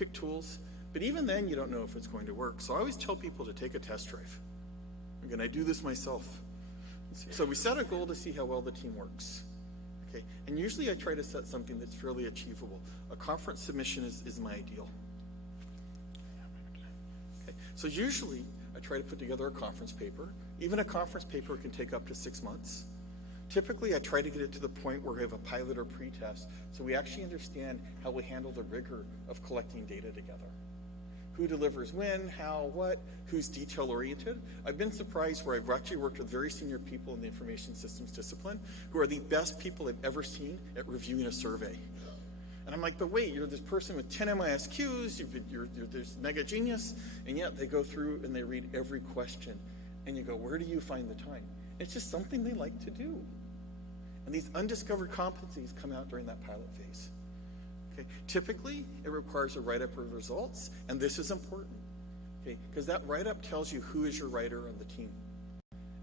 pick tools, but even then you don't know if it's going to work. So I always tell people to take a test drive. Again, I do this myself. So we set a goal to see how well the team works. Okay, and usually I try to set something that's fairly achievable. A conference submission is my ideal. Okay, so usually I try to put together a conference paper. Even a conference paper can take up to 6 months. Typically, I try to get it to the point where we have a pilot or pre-test, so we actually understand how we handle the rigor of collecting data together. Who delivers when, how, what, who's detail-oriented. I've been surprised where I've actually worked with very senior people in the information systems discipline who are the best people I've ever seen at reviewing a survey. And I'm like, but wait, you're this person with 10 MISQs, you're this mega genius, and yet they go through and they read every question. And you go, where do you find the time? It's just something they like to do. And these undiscovered competencies come out during that pilot phase. Okay. Typically, it requires a write-up of results, and this is important, okay, because that write-up tells you who is your writer on the team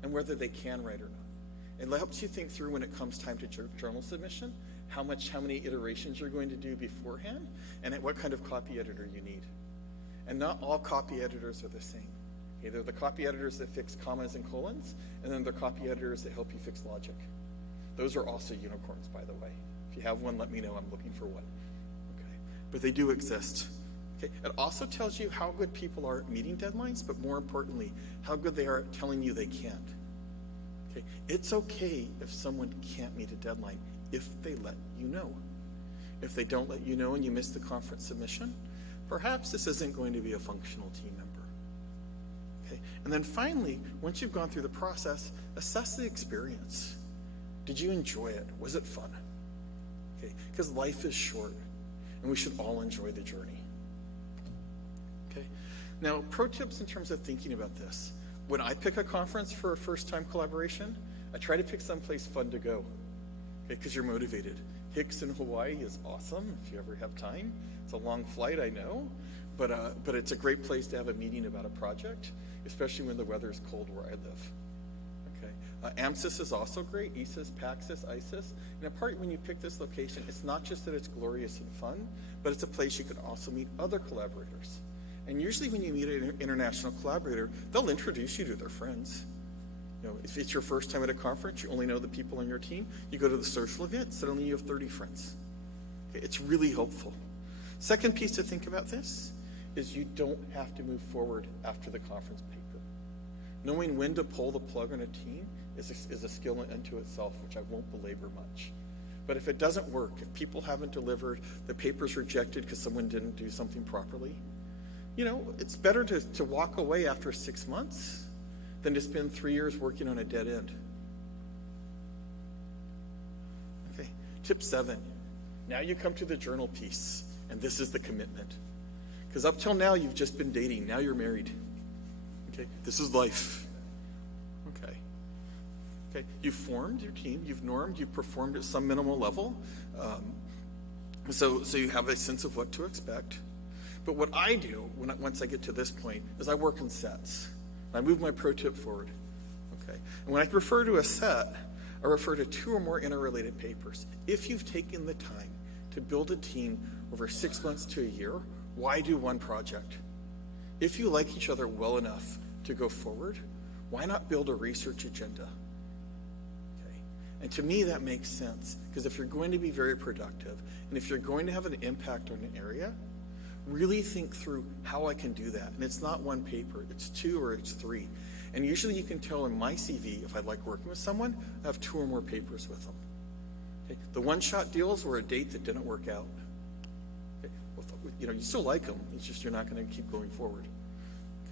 and whether they can write or not. It helps you think through when it comes time to journal submission, how many iterations you're going to do beforehand, and at what kind of copy editor you need. And not all copy editors are the same. Okay, they're the copy editors that fix commas and colons, and then they're copy editors that help you fix logic. Those are also unicorns, by the way. If you have one, let me know. I'm looking for one. But they do exist. Okay. It also tells you how good people are at meeting deadlines, but more importantly, how good they are at telling you they can't. Okay. It's okay if someone can't meet a deadline if they let you know. If they don't let you know and you miss the conference submission, perhaps this isn't going to be a functional team member. Okay. And then finally, once you've gone through the process, assess the experience. Did you enjoy it? Was it fun? Okay. Because life is short. And we should all enjoy the journey. Okay. Now, pro tips in terms of thinking about this. When I pick a conference for a first-time collaboration, I try to pick someplace fun to go. Okay, because you're motivated. Hicks in Hawaii is awesome if you ever have time. It's a long flight, I know, but it's a great place to have a meeting about a project, especially when the weather is cold where I live. AMSIS is also great, ESIS, PAXIS, ISIS. And in part, when you pick this location, it's not just that it's glorious and fun, but it's a place you can also meet other collaborators. And usually when you meet an international collaborator, they'll introduce you to their friends. You know, if it's your first time at a conference, you only know the people on your team, you go to the social event, suddenly you have 30 friends. Okay, it's really helpful. Second piece to think about this is you don't have to move forward after the conference paper. Knowing when to pull the plug on a team is a skill unto itself, which I won't belabor much. But if it doesn't work, if people haven't delivered, the paper's rejected because someone didn't do something properly, you know, it's better to walk away after 6 months than to spend 3 years working on a dead end. Okay, tip 7. Now you come to the journal piece, and this is the commitment. Because up till now, you've just been dating. Now you're married. Okay, this is life. Okay, you've formed your team, you've normed, you've performed at some minimal level, so you have a sense of what to expect. But what I do once I get to this point is I work in sets. I move my pro tip forward. Okay, and when I refer to a set, I refer to 2 or more interrelated papers. If you've taken the time to build a team over 6 months to a year, why do one project? If you like each other well enough to go forward, why not build a research agenda? And to me, that makes sense, because if you're going to be very productive, and if you're going to have an impact on an area, really think through how I can do that. And it's not one paper, it's 2 or it's 3. And usually you can tell in my CV, if I like working with someone, I have 2 or more papers with them. Okay? The one-shot deals were a date that didn't work out. Okay? Well, you know, you still like them, it's just you're not going to keep going forward.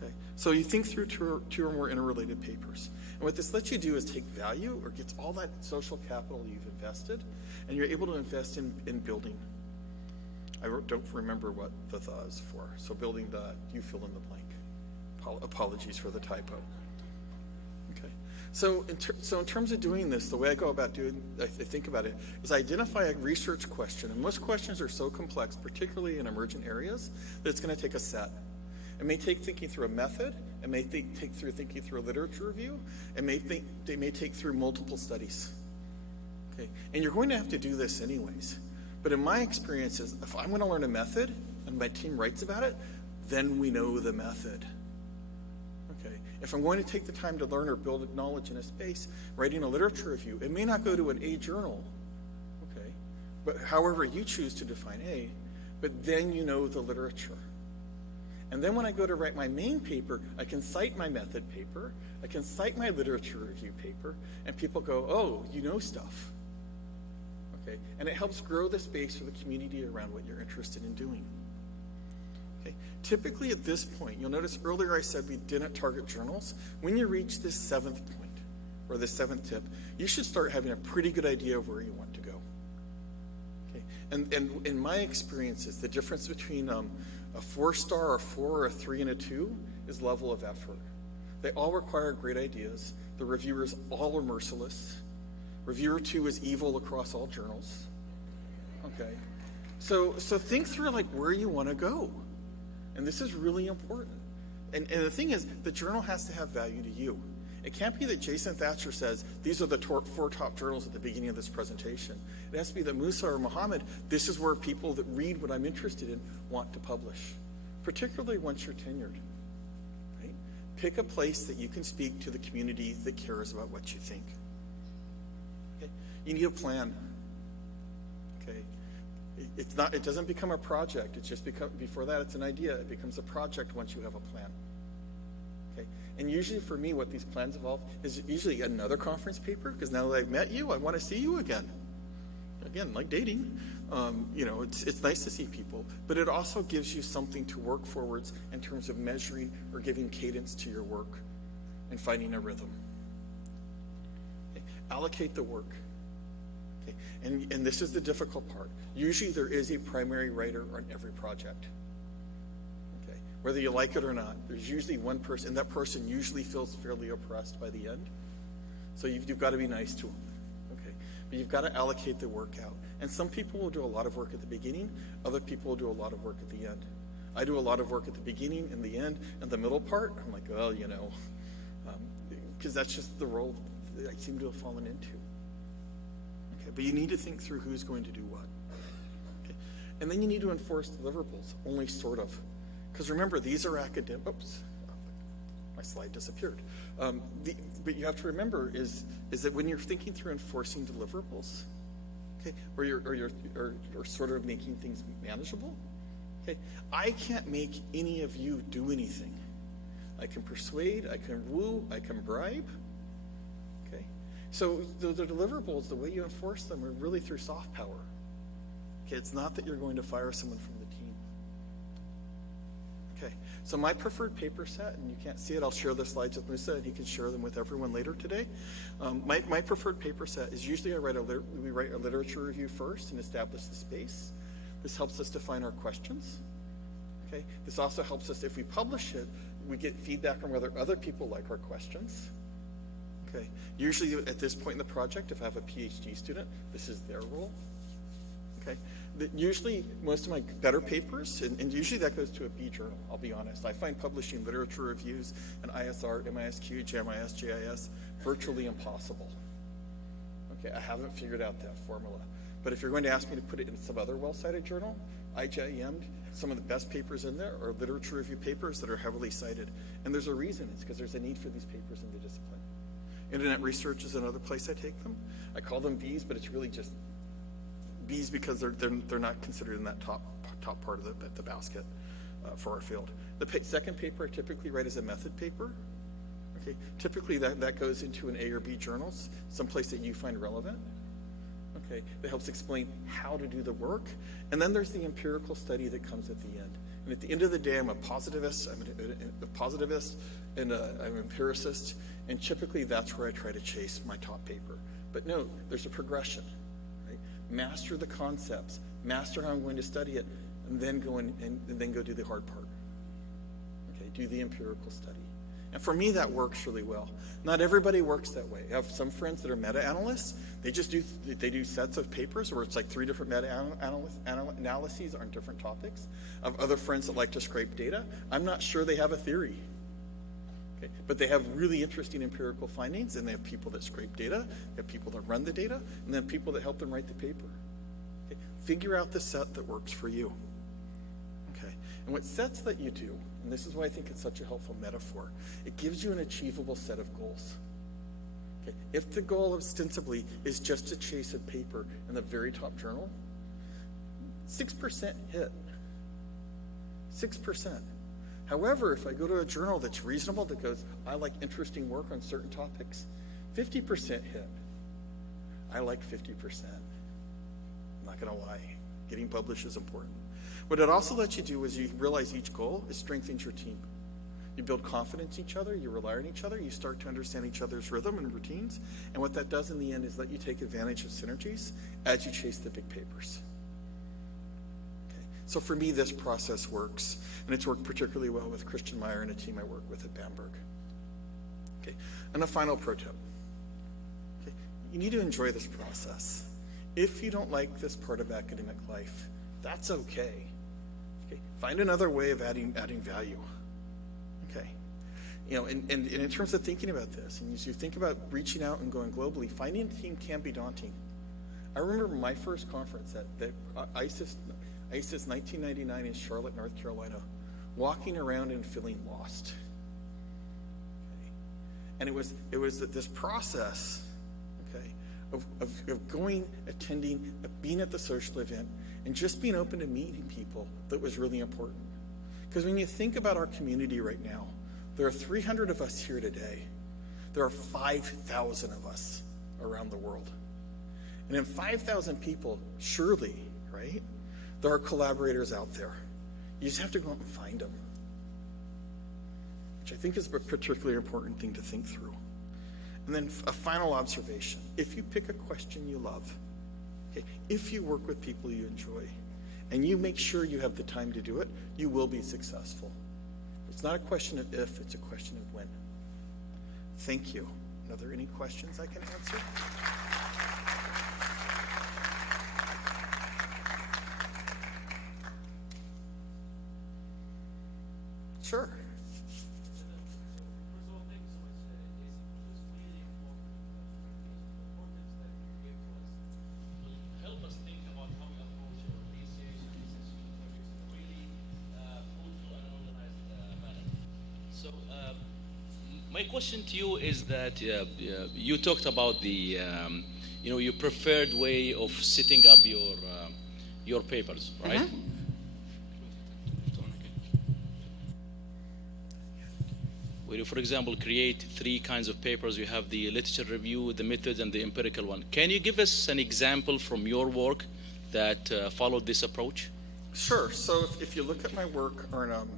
Okay? So you think through 2 or more interrelated papers. And what this lets you do is take value or gets all that social capital you've invested, and you're able to invest in building. I don't remember what the is for. So building you fill in the blank. Apologies for the typo. Okay. So in terms of doing this, the way I go about I think about it, is I identify a research question. And most questions are so complex, particularly in emergent areas, that it's going to take a set. It may take thinking through a method. It may take thinking through a literature review. They may take through multiple studies. Okay, and you're going to have to do this anyways. But in my experiences, if I'm going to learn a method, I'm my team writes about it, then we know the method. Okay. If I'm going to take the time to learn or build knowledge in a space, writing a literature review, it may not go to an A journal, okay, but however you choose to define A, but then you know the literature. And then when I go to write my main paper, I can cite my method paper, I can cite my literature review paper, and people go, oh, you know stuff. Okay? And it helps grow the space for the community around what you're interested in doing. Okay? Typically at this point, you'll notice earlier I said we didn't target journals. When you reach this 7th point, or this 7th tip, you should start having a pretty good idea of where you want to go. Okay? And in my experiences, the difference between a 4-star, a 4, a 3, and a 2 is level of effort. They all require great ideas. The reviewers all are merciless. Reviewer 2 is evil across all journals. Okay, so think through like where you want to go, and this is really important. And the thing is, the journal has to have value to you. It can't be that Jason Thatcher says these are the 4 top journals at the beginning of this presentation. It has to be that Musa or Mohammed, this is where people that read what I'm interested in want to publish, particularly once you're tenured. Right? Pick a place that you can speak to the community that cares about what you think. Okay? You need a plan. Okay? It doesn't become a project. It's just before that it's an idea. It becomes a project once you have a plan. Okay? And usually for me, what these plans involve is usually another conference paper, because now that I've met you, I want to see you again. Again, like dating, it's nice to see people, but it also gives you something to work forwards in terms of measuring or giving cadence to your work and finding a rhythm. Okay. Allocate the work. Okay. And this is the difficult part. Usually there is a primary writer on every project. Okay. Whether you like it or not, there's usually one person, and that person usually feels fairly oppressed by the end. So you've got to be nice to them. But you've got to allocate the work out. And some people will do a lot of work at the beginning, other people will do a lot of work at the end. I do a lot of work at the beginning and the end, and the middle part, I'm like, well, because that's just the role that I seem to have fallen into. Okay, but you need to think through who's going to do what. Okay. And then you need to enforce deliverables, only sort of. Because remember, these are academic, oops, my slide disappeared. But you have to remember is that when you're thinking through enforcing deliverables, okay, or you're sort of making things manageable, okay, I can't make any of you do anything. I can persuade, I can woo, I can bribe, okay? So the deliverables, the way you enforce them are really through soft power. Okay, it's not that you're going to fire someone from the team. Okay, so my preferred paper set, and you can't see it, I'll share the slides with Musa and he can share them with everyone later today. My preferred paper set is usually we write a literature review first and establish the space. This helps us define our questions. Okay, this also helps us, if we publish it, we get feedback on whether other people like our questions. Okay, usually at this point in the project, if I have a PhD student, this is their role. Okay, usually most of my better papers, and usually that goes to a B journal, I'll be honest. I find publishing literature reviews in ISR, MISQ, JMIS, JIS virtually impossible. Okay, I haven't figured out that formula. But if you're going to ask me to put it in some other well-cited journal, IJEM'd, some of the best papers in there are literature review papers that are heavily cited. And there's a reason, it's because there's a need for these papers in the discipline. Internet research is another place I take them. I call them Bs, but it's really just Bs because they're not considered in that top part of the basket for our field. The second paper I typically write is a method paper. Okay, typically that goes into an A or B journals, someplace that you find relevant. Okay, that helps explain how to do the work. And then there's the empirical study that comes at the end. And at the end of the day, I'm a positivist. I'm and I'm an empiricist. And typically that's where I try to chase my top paper. But no, there's a progression. Right? Master the concepts, master how I'm going to study it, and then go do the hard part. Okay, do the empirical study. And for me, that works really well. Not everybody works that way. I have some friends that are meta-analysts. They do sets of papers where it's like 3 different meta-analyses on different topics. I have other friends that like to scrape data. I'm not sure they have a theory. Okay? But they have really interesting empirical findings, and they have people that scrape data, they have people that run the data, and then people that help them write the paper. Okay? Figure out the set that works for you. Okay? And what sets let you do, and this is why I think it's such a helpful metaphor, it gives you an achievable set of goals. Okay? If the goal ostensibly is just to chase a paper in the very top journal, 6% hit. 6%. However, if I go to a journal that's reasonable, that goes, I like interesting work on certain topics, 50% hit. I like 50%. I'm not going to lie. Getting published is important. What it also lets you do is you realize each goal is strengthens your team. You build confidence in each other, you rely on each other, you start to understand each other's rhythm and routines, and what that does in the end is let you take advantage of synergies as you chase the big papers. So for me, this process works, and it's worked particularly well with Christian Meyer and a team I work with at Bamberg. Okay, and a final pro tip. Okay, you need to enjoy this process. If you don't like this part of academic life, that's okay. Okay, find another way of adding value. Okay, you know, and in terms of thinking about this, and as you think about reaching out and going globally, finding a team can be daunting. I remember my first conference at ISIS 1999 in Charlotte, North Carolina, walking around and feeling lost. Okay. And it was this process, okay, of going, attending, being at the social event, and just being open to meeting people that was really important. Because when you think about our community right now, there are 300 of us here today. There are 5,000 of us around the world. And in 5,000 people, surely, right, there are collaborators out there. You just have to go out and find them, which I think is a particularly important thing to think through. And then a final observation. If you pick a question you love, okay, if you work with people you enjoy, and you make sure you have the time to do it, you will be successful. It's not a question of if, it's a question of when. Thank you. Are there any questions I can answer? Sure. Help us think about how we approach your research and research projects in a really fruitful and organized manner. So my question to you is that you talked about the your preferred way of setting up your papers, right? Mm-hmm. Where you, for example, create 3 kinds of papers. You have the literature review, the methods, and the empirical one. Can you give us an example from your work that followed this approach? Sure. So if you look at my work on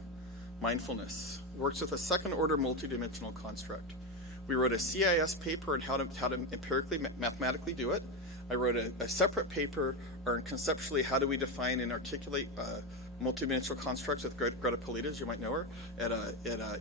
mindfulness, it works with a second-order multidimensional construct. We wrote a CIS paper on how to empirically, mathematically do it. I wrote a separate paper on conceptually how do we define and articulate multidimensional constructs with Greta Politas, you might know her,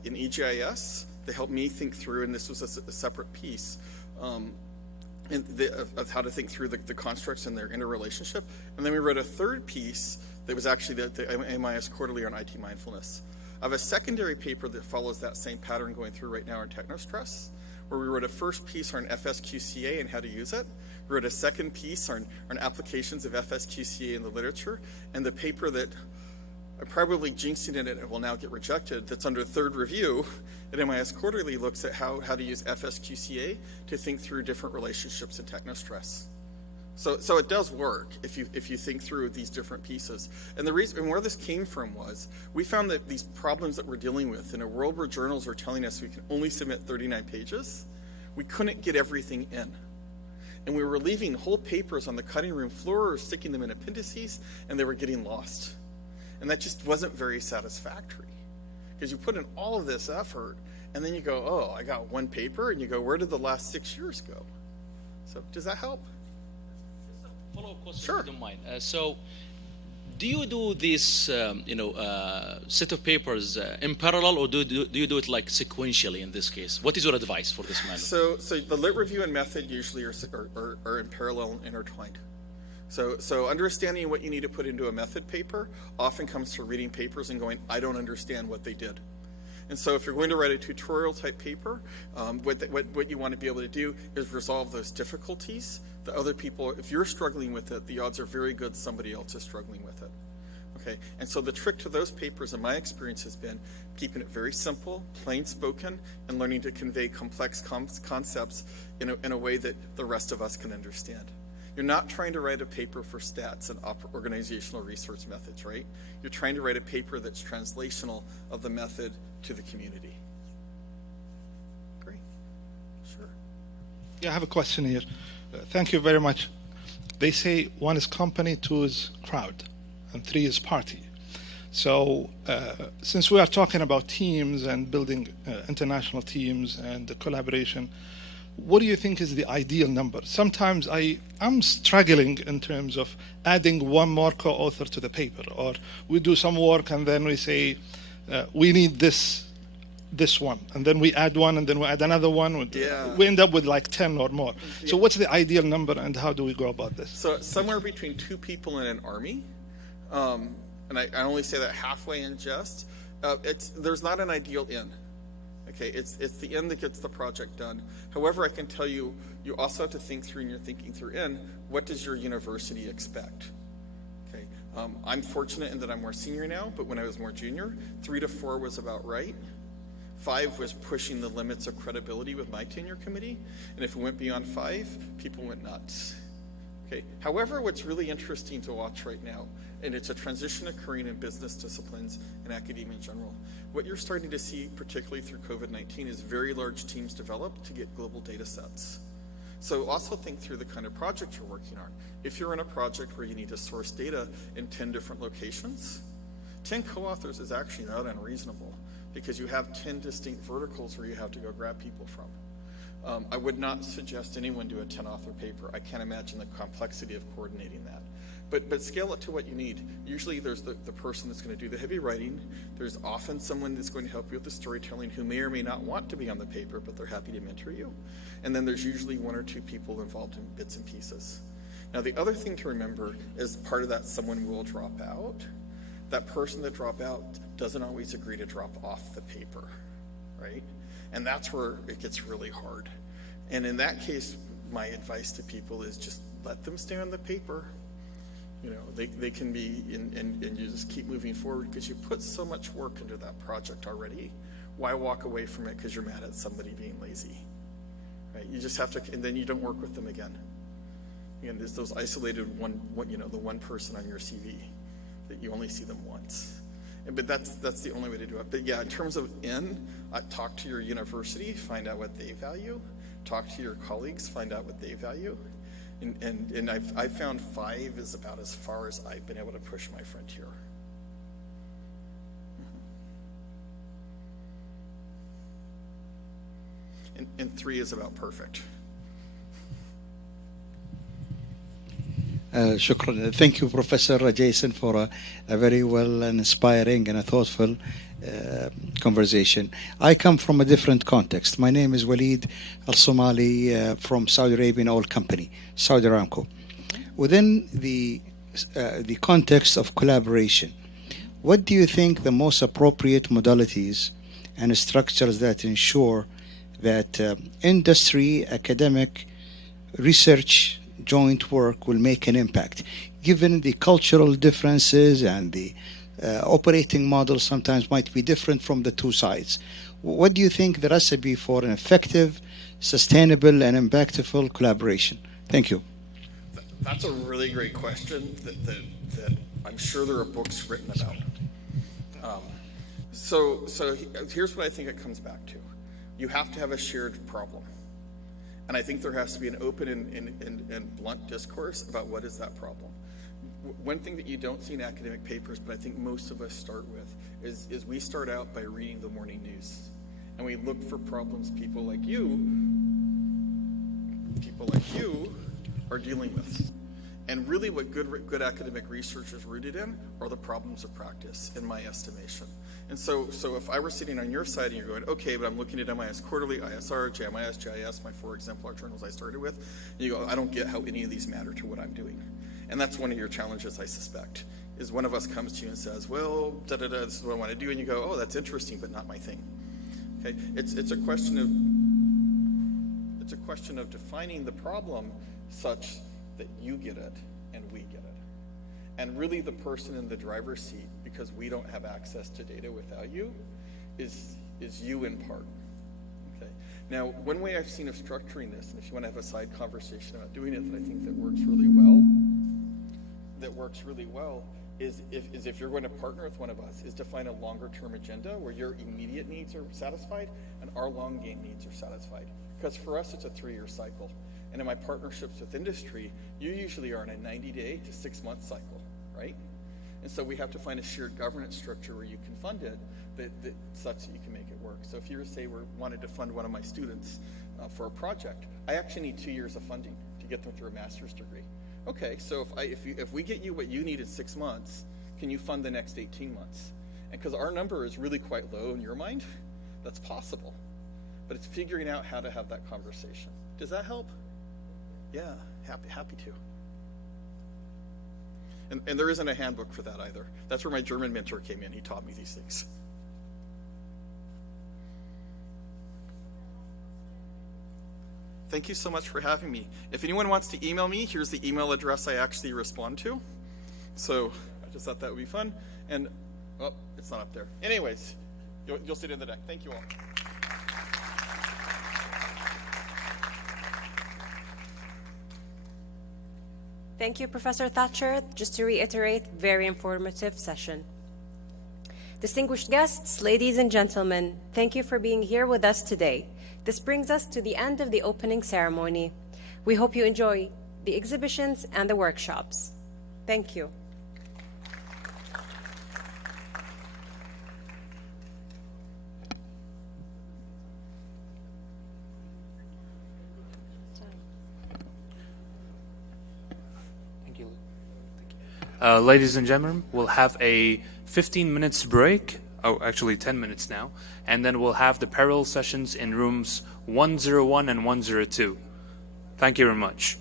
in EGIS. They helped me think through, and this was a separate piece, of how to think through the constructs and their interrelationship. And then we wrote a third piece that was actually the MIS quarterly on IT mindfulness. I have a secondary paper that follows that same pattern going through right now on technostress, where we wrote a first piece on FSQCA and how to use it. We wrote a second piece on applications of FSQCA in the literature, and the paper that I'm probably jinxing it and it will now get rejected, that's under third review at MIS Quarterly, looks at how to use FSQCA to think through different relationships in technostress. So it does work if you think through these different pieces. And the reason, and where this came from was, we found that these problems that we're dealing with in a world where journals are telling us we can only submit 39 pages, we couldn't get everything in. And we were leaving whole papers on the cutting room floor or sticking them in appendices, and they were getting lost. And that just wasn't very satisfactory, because you put in all of this effort and then you go, oh, I got one paper, and you go, where did the last 6 years go? So does that help? Follow-up question, Sure. if you don't mind. So do you do this set of papers in parallel, or do you do it like sequentially in this case? What is your advice for this matter? So the lit review and method usually are in parallel and intertwined. So understanding what you need to put into a method paper often comes through reading papers and going, I don't understand what they did. And so if you're going to write a tutorial type paper, what you want to be able to do is resolve those difficulties that other people, if you're struggling with it, the odds are very good somebody else is struggling with it. Okay, and so the trick to those papers, in my experience, has been keeping it very simple, plain spoken, and learning to convey complex concepts in a way that the rest of us can understand. You're not trying to write a paper for stats and organizational research methods, right? You're trying to write a paper that's translational of the method to the community. Great, sure. Yeah, I have a question here. Thank you very much. They say 1 is company, 2 is crowd, and 3 is party. So since we are talking about teams and building international teams and the collaboration, what do you think is the ideal number? Sometimes I'm struggling in terms of adding one more co-author to the paper, or we do some work and then we say we need this one, and then we add one, and then we add another one. Yeah. We end up with like 10 or more. Yeah. So what's the ideal number, and how do we go about this? So somewhere between 2 people in an army, and I only say that halfway in jest. There's not an ideal end. Okay, it's the end that gets the project done. However, I can tell you, you also have to think through, and you're thinking through what does your university expect? Okay, I'm fortunate in that I'm more senior now, but when I was more junior, 3 to 4 was about right. 5 was pushing the limits of credibility with my tenure committee, and if it went beyond 5, people went nuts. Okay. However, what's really interesting to watch right now, and it's a transition occurring in business disciplines and academia in general, what you're starting to see, particularly through COVID-19, is very large teams develop to get global data sets. So also think through the kind of project you're working on. If you're in a project where you need to source data in 10 different locations, 10 co-authors is actually not unreasonable, because you have 10 distinct verticals where you have to go grab people from. I would not suggest anyone do a 10-author paper. I can't imagine the complexity of coordinating that. But scale it to what you need. Usually there's the person that's going to do the heavy writing. There's often someone that's going to help you with the storytelling who may or may not want to be on the paper, but they're happy to mentor you. And then there's usually 1 or 2 people involved in bits and pieces. Now the other thing to remember is part of that someone will drop out. That person that dropped out doesn't always agree to drop off the paper, right? And that's where it gets really hard. And in that case, my advice to people is just let them stay on the paper. You know, they can be, and you just keep moving forward, because you put so much work into that project already. Why walk away from it because you're mad at somebody being lazy, right? You just have to, and then you don't work with them again. Again, there's those isolated the one person on your CV that you only see them once. But that's the only way to do it. But yeah, in terms of talk to your university, find out what they value. Talk to your colleagues, find out what they value. And I've found 5 is about as far as I've been able to push my frontier. And 3 is about perfect. Shukran. Thank you, Professor Jason, for a very well and inspiring and a thoughtful conversation. I come from a different context. My name is Walid Al-Somali from Saudi Arabian Oil Company, Saudi Aramco. Within the context of collaboration, what do you think the most appropriate modalities and structures that ensure that industry, academic, research, joint work will make an impact, given the cultural differences and the operating model sometimes might be different from the 2 sides? What do you think the recipe for an effective, sustainable, and impactful collaboration? Thank you. That's a really great question that I'm sure there are books written about. So here's what I think it comes back to. You have to have a shared problem. And I think there has to be an open and blunt discourse about what is that problem. One thing that you don't see in academic papers, but I think most of us start with, is we start out by reading the morning news. And we look for problems people like you are dealing with. And really what good academic research is rooted in are the problems of practice, in my estimation. And so if I were sitting on your side and you're going, okay, but I'm looking at MIS Quarterly, ISR, JMIS, GIS, my 4 exemplar journals I started with, and you go, I don't get how any of these matter to what I'm doing. And that's one of your challenges, I suspect, is one of us comes to you and says, well, this is what I want to do, and you go, oh, that's interesting, but not my thing. Okay, it's a question of defining the problem such that you get it and we get it. And really the person in the driver's seat, because we don't have access to data without you, is you in part. Okay. Now, one way I've seen of structuring this, and if you want to have a side conversation about doing it that I think that works really well, is if you're going to partner with one of us, is to find a longer term agenda where your immediate needs are satisfied and our long game needs are satisfied. Because for us, it's a 3-year cycle. And in my partnerships with industry, you usually are in a 90-day to 6-month cycle, right? And so we have to find a shared governance structure where you can fund it that such that you can make it work. So if you say we wanted to fund one of my students for a project, I actually need 2 years of funding to get them through a master's degree. Okay, so if we get you what you need in 6 months, can you fund the next 18 months? And because our number is really quite low in your mind, that's possible. But it's figuring out how to have that conversation. Does that help? Yeah, happy to. And there isn't a handbook for that either. That's where my German mentor came in. He taught me these things. Thank you so much for having me. If anyone wants to email me, here's the email address I actually respond to. So I just thought that would be fun. And, oh, it's not up there. Anyways, you'll see it in the deck. Thank you all. Thank you, Professor Thatcher. Just to reiterate, very informative session. Distinguished guests, ladies and gentlemen, thank you for being here with us today. This brings us to the end of the opening ceremony. We hope you enjoy the exhibitions and the workshops. Thank you. Thank you. Ladies and gentlemen, we'll have a 15 minutes break. Oh, actually 10 minutes now. And then we'll have the parallel sessions in rooms 101 and 102. Thank you very much.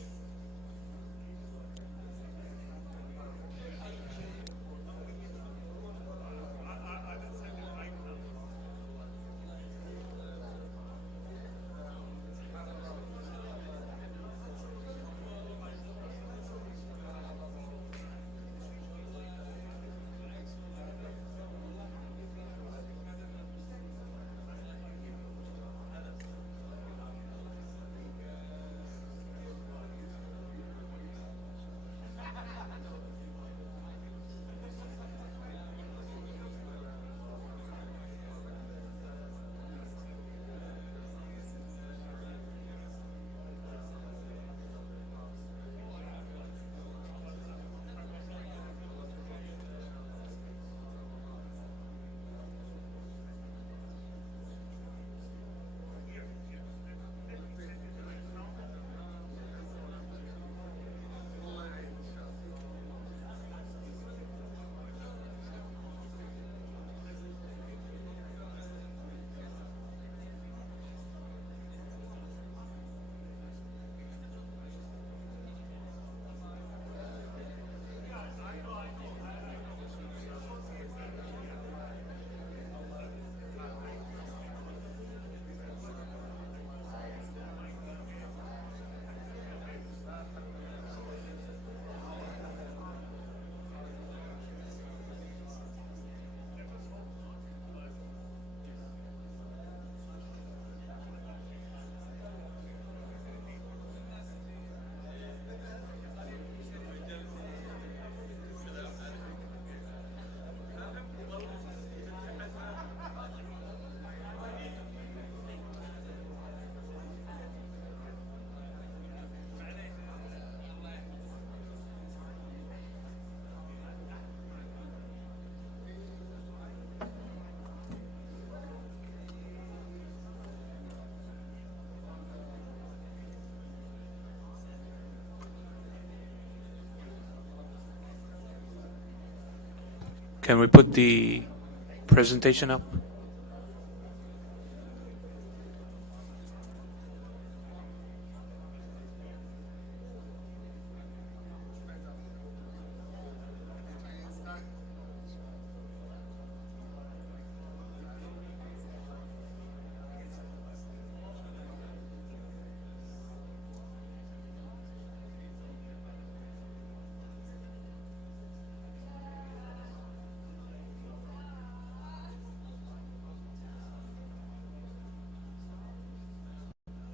Can we put the presentation up?